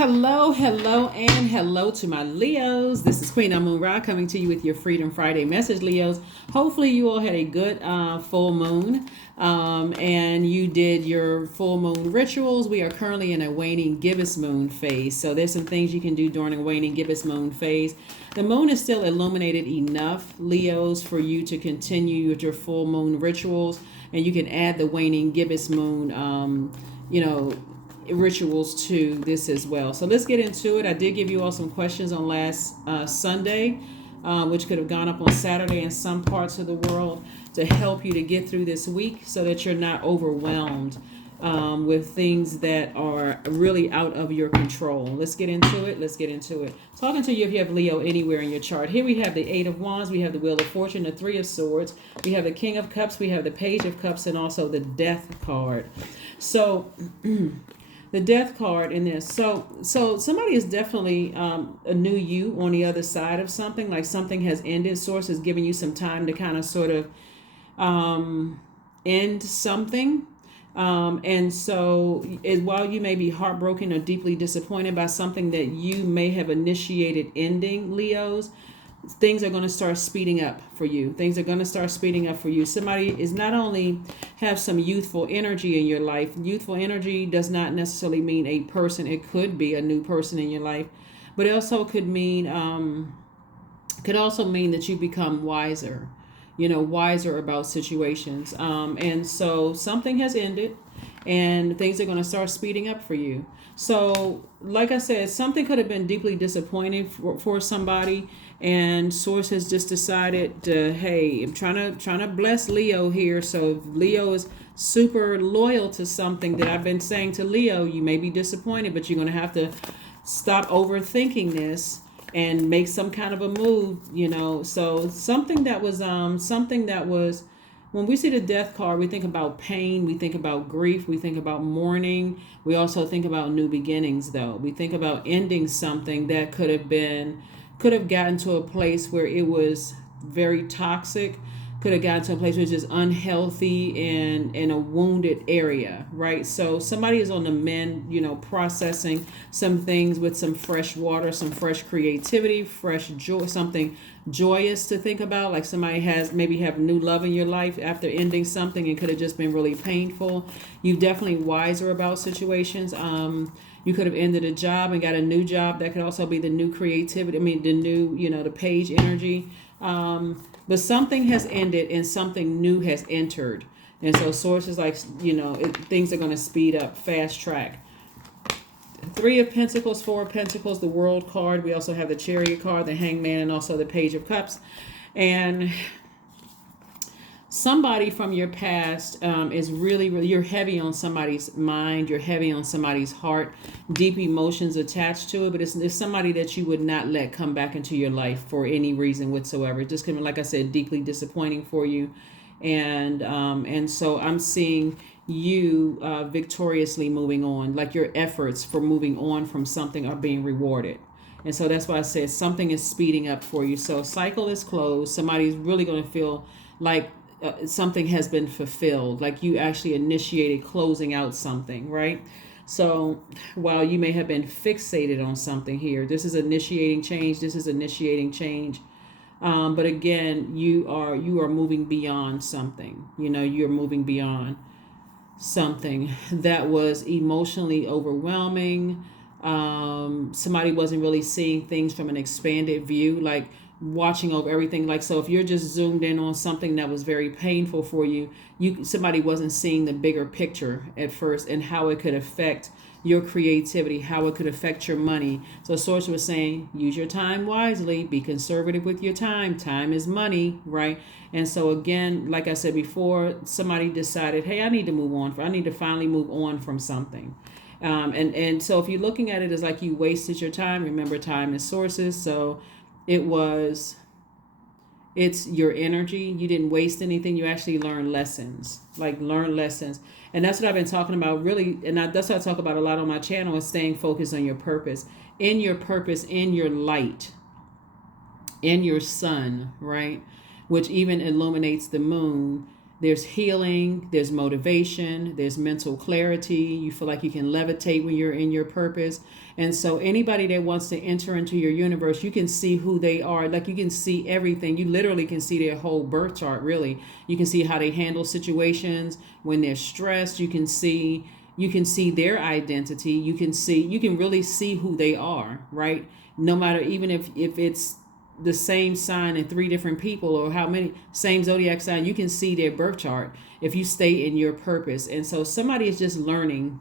Hello, hello, and hello to my Leos. This is Queen Amun Ra coming to you with your Freedom Friday message, Leos. Hopefully, you all had a good full moon and you did your full moon rituals. We are currently in a waning gibbous moon phase. So, there's some things you can do during a waning gibbous moon phase. The moon is still illuminated enough, Leos, for you to continue with your full moon rituals. And you can add the waning gibbous moon, rituals to this as well. So let's get into it. I did give you all some questions on last Sunday, which could have gone up on Saturday in some parts of the world to help you to get through this week so that you're not overwhelmed with things that are really out of your control. Let's get into it. Talking to you if you have Leo anywhere in your chart. Here we have the Eight of Wands, we have the Wheel of Fortune, the Three of Swords, we have the King of Cups, we have the Page of Cups, and also the Death card. So the Death card in this. So somebody is definitely a new you on the other side of something, like something has ended. Source is giving you some time to kind of sort of end something. And so while you may be heartbroken or deeply disappointed by something that you may have initiated ending, Leos, things are going to start speeding up for you. Somebody is not only have some youthful energy in your life. Youthful energy does not necessarily mean a person. It could be a new person in your life, but it also could mean that you become wiser, wiser about situations. And so something has ended and things are going to start speeding up for you. So, like I said, something could have been deeply disappointing for somebody, and Source has just decided to, hey, I'm trying to bless Leo here. So if Leo is super loyal to something that I've been saying to Leo, you may be disappointed, but you're going to have to stop overthinking this and make some kind of a move, So something that was when we see the Death card, we think about pain, we think about grief, we think about mourning. We also think about new beginnings, though. We think about ending something that could have gotten to a place where it was very toxic, could have gotten to a place where it's just unhealthy and in a wounded area, right? So somebody is on the mend, processing some things with some fresh water, some fresh creativity, fresh joy, something joyous to think about. Like somebody have new love in your life after ending something and could have just been really painful. You're definitely wiser about situations. You could have ended a job and got a new job. That could also be the new creativity. The new, the page energy. But something has ended and something new has entered. And so Source is like, things are going to speed up, fast track. Three of Pentacles, Four of Pentacles, the World card. We also have the Chariot card, the Hangman, and also the Page of Cups. And somebody from your past is really, you're heavy on somebody's mind. You're heavy on somebody's heart. Deep emotions attached to it. But it's somebody that you would not let come back into your life for any reason whatsoever. Just kind of, like I said, deeply disappointing for you. And so I'm seeing you victoriously moving on. Like your efforts for moving on from something are being rewarded. And so that's why I said something is speeding up for you. So cycle is closed. Somebody's really going to feel like something has been fulfilled, like you actually initiated closing out something, right? So while you may have been fixated on something here, this is initiating change. But again, you are moving beyond something. You're moving beyond something that was emotionally overwhelming. Somebody wasn't really seeing things from an expanded view, like watching over everything. Like, so if you're just zoomed in on something that was very painful for you, somebody wasn't seeing the bigger picture at first and how it could affect your creativity, how it could affect your money. So Source was saying, use your time wisely, be conservative with your time. Time is money, right? And so again, like I said before, somebody decided, hey, I need to finally move on from something. And so if you're looking at it as like you wasted your time, remember time is sources. So it's your energy. You didn't waste anything. You actually learned lessons, And that's what I've been talking about really. And that's what I talk about a lot on my channel, is staying focused on your purpose, in your light, in your sun, right? Which even illuminates the moon. There's healing, there's motivation, there's mental clarity. You feel like you can levitate when you're in your purpose. And so anybody that wants to enter into your universe, you can see who they are. Like you can see everything. You literally can see their whole birth chart, really. You can see how they handle situations when they're stressed. You can see their identity. You can really see who they are, right? No matter, even if it's the same sign in three different people, or how many same zodiac sign, you can see their birth chart if you stay in your purpose. And so somebody is just learning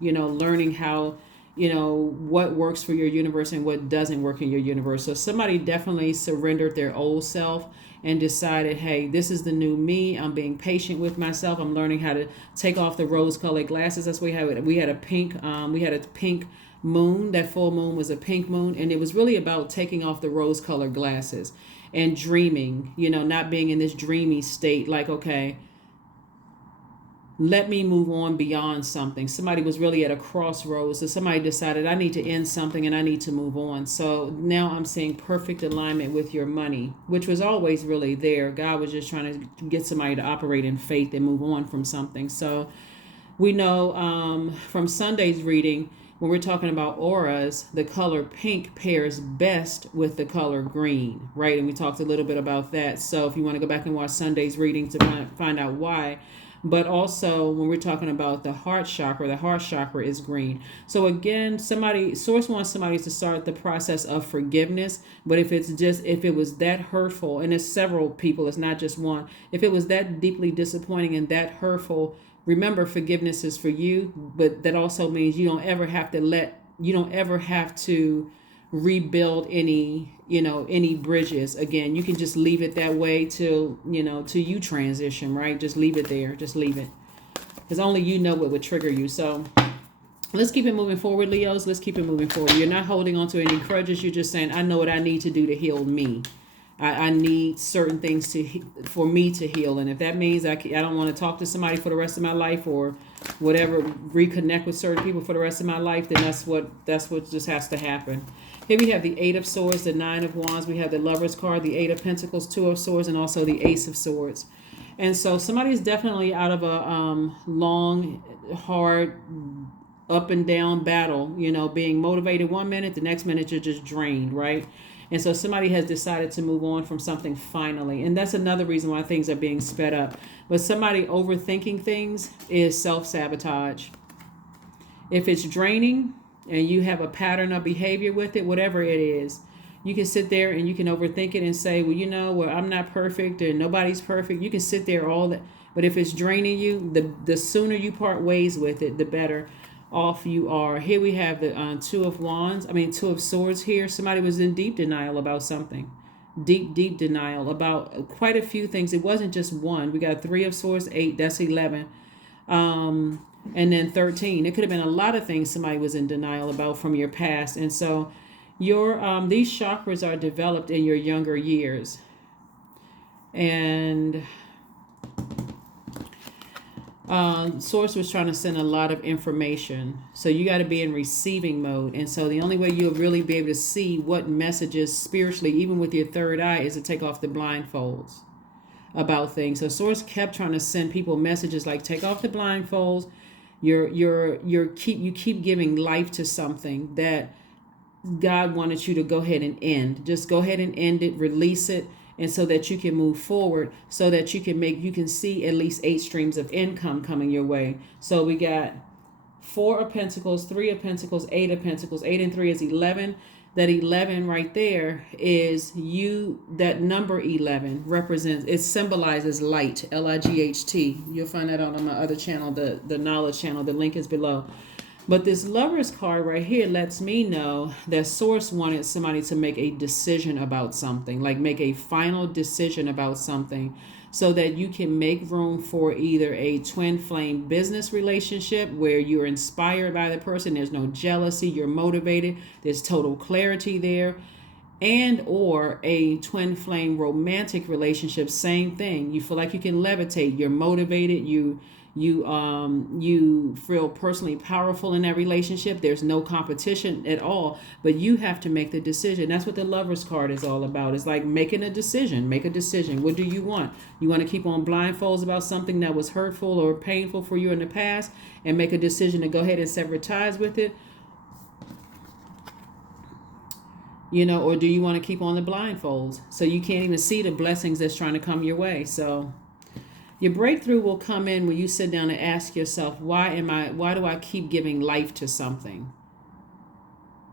how, what works for your universe and what doesn't work in your universe. So somebody definitely surrendered their old self and decided, hey, this is the new me. I'm being patient with myself. I'm learning how to take off the rose-colored glasses. That's what we had a pink moon. That full moon was a pink moon, and it was really about taking off the rose-colored glasses and dreaming. Not being in this dreamy state. Like, okay, let me move on beyond something. Somebody was really at a crossroads. So somebody decided, I need to end something and I need to move on. So now I'm seeing perfect alignment with your money, which was always really there. God was just trying to get somebody to operate in faith and move on from something. So we know from Sunday's reading, when we're talking about auras, the color pink pairs best with the color green, right? And we talked a little bit about that. So if you want to go back and watch Sunday's reading to find out why. But also when we're talking about the heart chakra is green. So again, source wants somebody to start the process of forgiveness. But if it was that hurtful, and it's several people, it's not just one. If it was that deeply disappointing and that hurtful, remember, forgiveness is for you. But that also means you don't ever have to rebuild any bridges again. You can just leave it that way till you transition, right? Just leave it there. Just leave it, because only you know what would trigger you. So let's keep it moving forward, Leos. Let's keep it moving forward. You're not holding on to any grudges. You're just saying, I know what I need to do to heal me. I need certain things for me to heal. And if that means I don't want to talk to somebody for the rest of my life, or whatever, reconnect with certain people for the rest of my life, then that's what just has to happen. Here we have the Eight of Swords, the Nine of Wands. We have the Lover's card, the Eight of Pentacles, Two of Swords, and also the Ace of Swords. And so somebody is definitely out of a long, hard, up and down battle, being motivated one minute, the next minute you're just drained, right? And so somebody has decided to move on from something finally. And that's another reason why things are being sped up. But somebody overthinking things is self-sabotage. If it's draining and you have a pattern of behavior with it, whatever it is, you can sit there and you can overthink it and say, well, I'm not perfect and nobody's perfect. You can sit there all that. But if it's draining you, the sooner you part ways with it, the better off you are. Here we have the Two of Swords here. Somebody was in deep denial about something. Deep denial about quite a few things. It wasn't just one. We got Three of Swords, 8, that's 11. And then 13. It could have been a lot of things somebody was in denial about from your past. And so these chakras are developed in your younger years. And Source was trying to send a lot of information. So you got to be in receiving mode. And so the only way you'll really be able to see what messages spiritually, even with your third eye, is to take off the blindfolds about things. So Source kept trying to send people messages like, take off the blindfolds. You keep giving life to something that God wanted you to go ahead and end. Just go ahead and end it, release it, and so that you can move forward, so that you can see at least 8 streams of income coming your way. So we got 4 of Pentacles, 3 of Pentacles, 8 of Pentacles. 8 and 3 is 11. That 11 right there is you. That number 11 it symbolizes light, Light. You'll find that on my other channel, the knowledge channel. The link is below. But this Lover's card right here lets me know that Source wanted somebody to make a decision about something, like make a final decision about something, so that you can make room for either a twin flame business relationship where you're inspired by the person, there's no jealousy, you're motivated, there's total clarity there, and or a twin flame romantic relationship. Same thing. You feel like you can levitate, you're motivated, You feel personally powerful in that relationship. There's no competition at all, but you have to make the decision. That's what the Lover's card is all about. It's like making a decision. Make a decision. What do you want? You want to keep on blindfolds about something that was hurtful or painful for you in the past and make a decision to go ahead and sever ties with it? Or do you want to keep on the blindfolds so you can't even see the blessings that's trying to come your way? So your breakthrough will come in when you sit down and ask yourself, why do I keep giving life to something?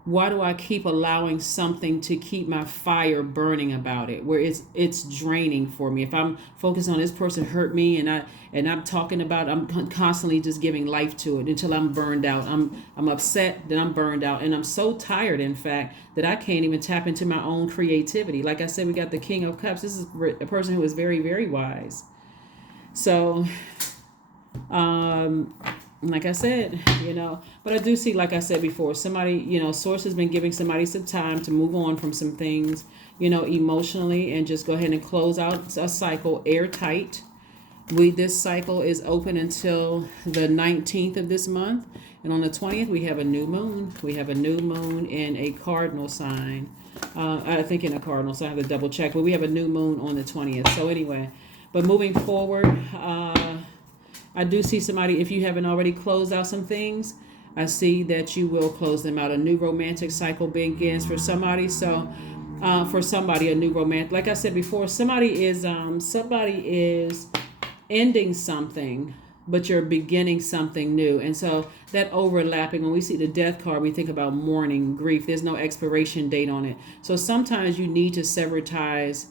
Why do I keep allowing something to keep my fire burning about it, where it's draining for me? If I'm focused on this person hurt me and I'm talking about, I'm constantly just giving life to it until I'm burned out. I'm upset that I'm burned out, and I'm so tired, in fact, that I can't even tap into my own creativity. Like I said, we got the King of Cups. This is a person who is very, very wise. So, like I said, but I do see, like I said before, somebody, source has been giving somebody some time to move on from some things, emotionally, and just go ahead and close out a cycle airtight. This cycle is open until the 19th of this month. And on the 20th, we have a new moon. We have a new moon in a cardinal sign. I think in a cardinal sign, I have to double check, but we have a new moon on the 20th. So anyway, but moving forward, I do see somebody, if you haven't already closed out some things, I see that you will close them out. A new romantic cycle begins for somebody. So for somebody, a new romantic, like I said before, somebody is ending something, but you're beginning something new. And so that overlapping, when we see the death card, we think about mourning, grief. There's no expiration date on it. So sometimes you need to sever ties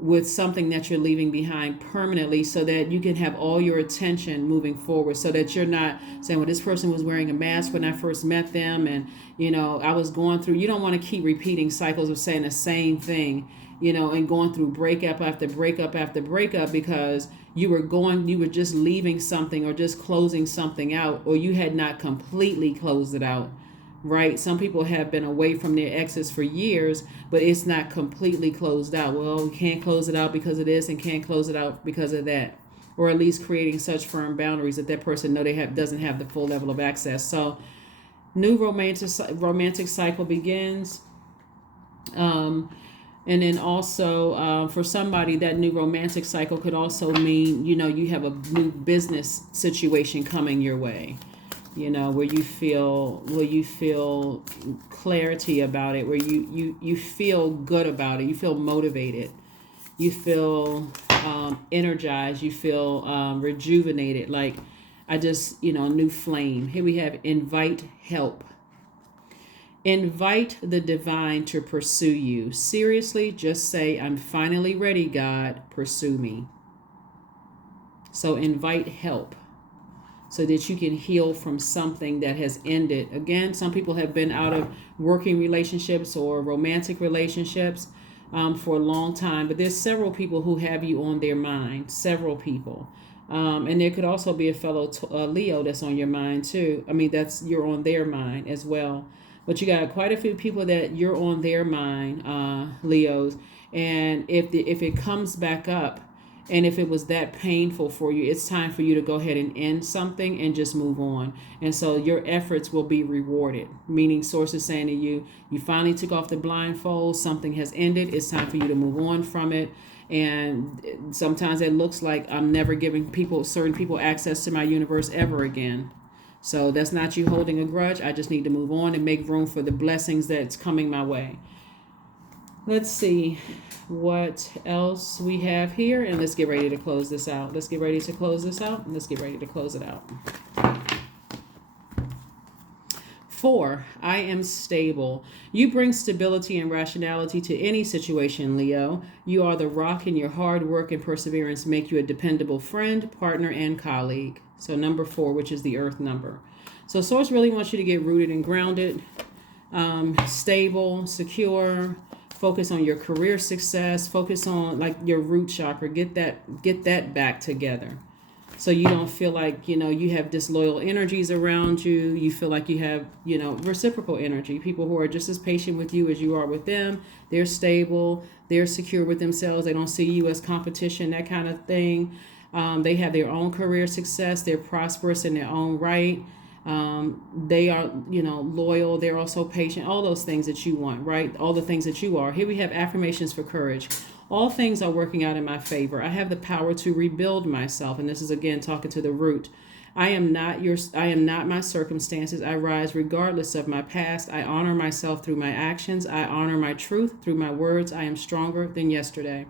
with something that you're leaving behind permanently so that you can have all your attention moving forward, so that you're not saying, well, this person was wearing a mask when I first met them, and I was going through. You don't want to keep repeating cycles of saying the same thing, and going through breakup after breakup after breakup, because you were just leaving something or just closing something out, or you had not completely closed it out. Right? Some people have been away from their exes for years, but it's not completely closed out. Well, we can't close it out because of this and can't close it out because of that. Or at least creating such firm boundaries that person doesn't have the full level of access. So new romantic cycle begins. And then also for somebody, that new romantic cycle could also mean, you have a new business situation coming your way. Where you feel clarity about it, where you feel good about it, you feel motivated, you feel energized, you feel rejuvenated, like new flame. Here we have invite help. Invite the divine to pursue you. Seriously, just say, I'm finally ready, God, pursue me. So invite help, so that you can heal from something that has ended. Again, some people have been out of working relationships or romantic relationships for a long time, but there's several people who have you on their mind, several people. And there could also be a fellow Leo that's on your mind too. You're on their mind as well. But you got quite a few people that you're on their mind, Leos. And if it comes back up, and if it was that painful for you, it's time for you to go ahead and end something and just move on. And so your efforts will be rewarded, meaning source is saying to you, you finally took off the blindfold, something has ended, it's time for you to move on from it. And sometimes it looks like I'm never giving certain people access to my universe ever again. So that's not you holding a grudge. I just need to move on and make room for the blessings that's coming my way. Let's see what else we have here, and let's get ready to close this out. Let's get ready to close this out, and let's get ready to close it out. 4, I am stable. You bring stability and rationality to any situation, Leo. You are the rock, and your hard work and perseverance make you a dependable friend, partner, and colleague. So number 4, which is the earth number. So Source really wants you to get rooted and grounded, stable, secure. Focus on your career success. Focus on your root chakra. Get that back together, so you don't feel like you have disloyal energies around you. You feel like you have reciprocal energy. People who are just as patient with you as you are with them. They're stable. They're secure with themselves. They don't see you as competition. That kind of thing. They have their own career success. They're prosperous in their own right. They are, loyal. They're also patient. All those things that you want, right? All the things that you are. Here we have affirmations for courage. All things are working out in my favor. I have the power to rebuild myself. And this is again talking to the root. I am not my circumstances. I rise regardless of my past. I honor myself through my actions. I honor my truth through my words. I am stronger than yesterday.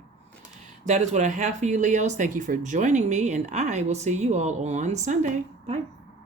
That is what I have for you, Leos. Thank you for joining me, and I will see you all on Sunday. Bye.